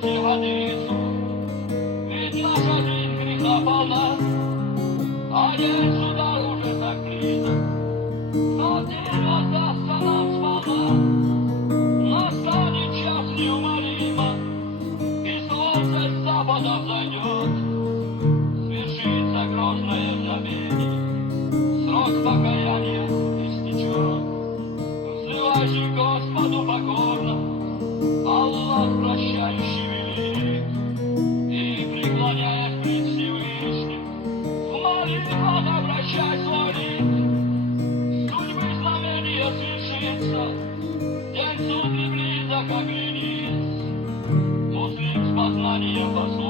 свете годится, ведь наша жизнь греха полна, а день суда уже так близок, но день воздастся нам сполна. Настанет час неумолимо, и солнце с запада взойдет, свершится грозное знамение, срок покаяния истечет. Взывайте к Господу покорно, Аллах прощающий велик, и преклоняясь пред Всевышним, в молитвах обращай свой лик. Судьбы знамения свершится, день судный близок, оглянись, муслим с познанием послушай.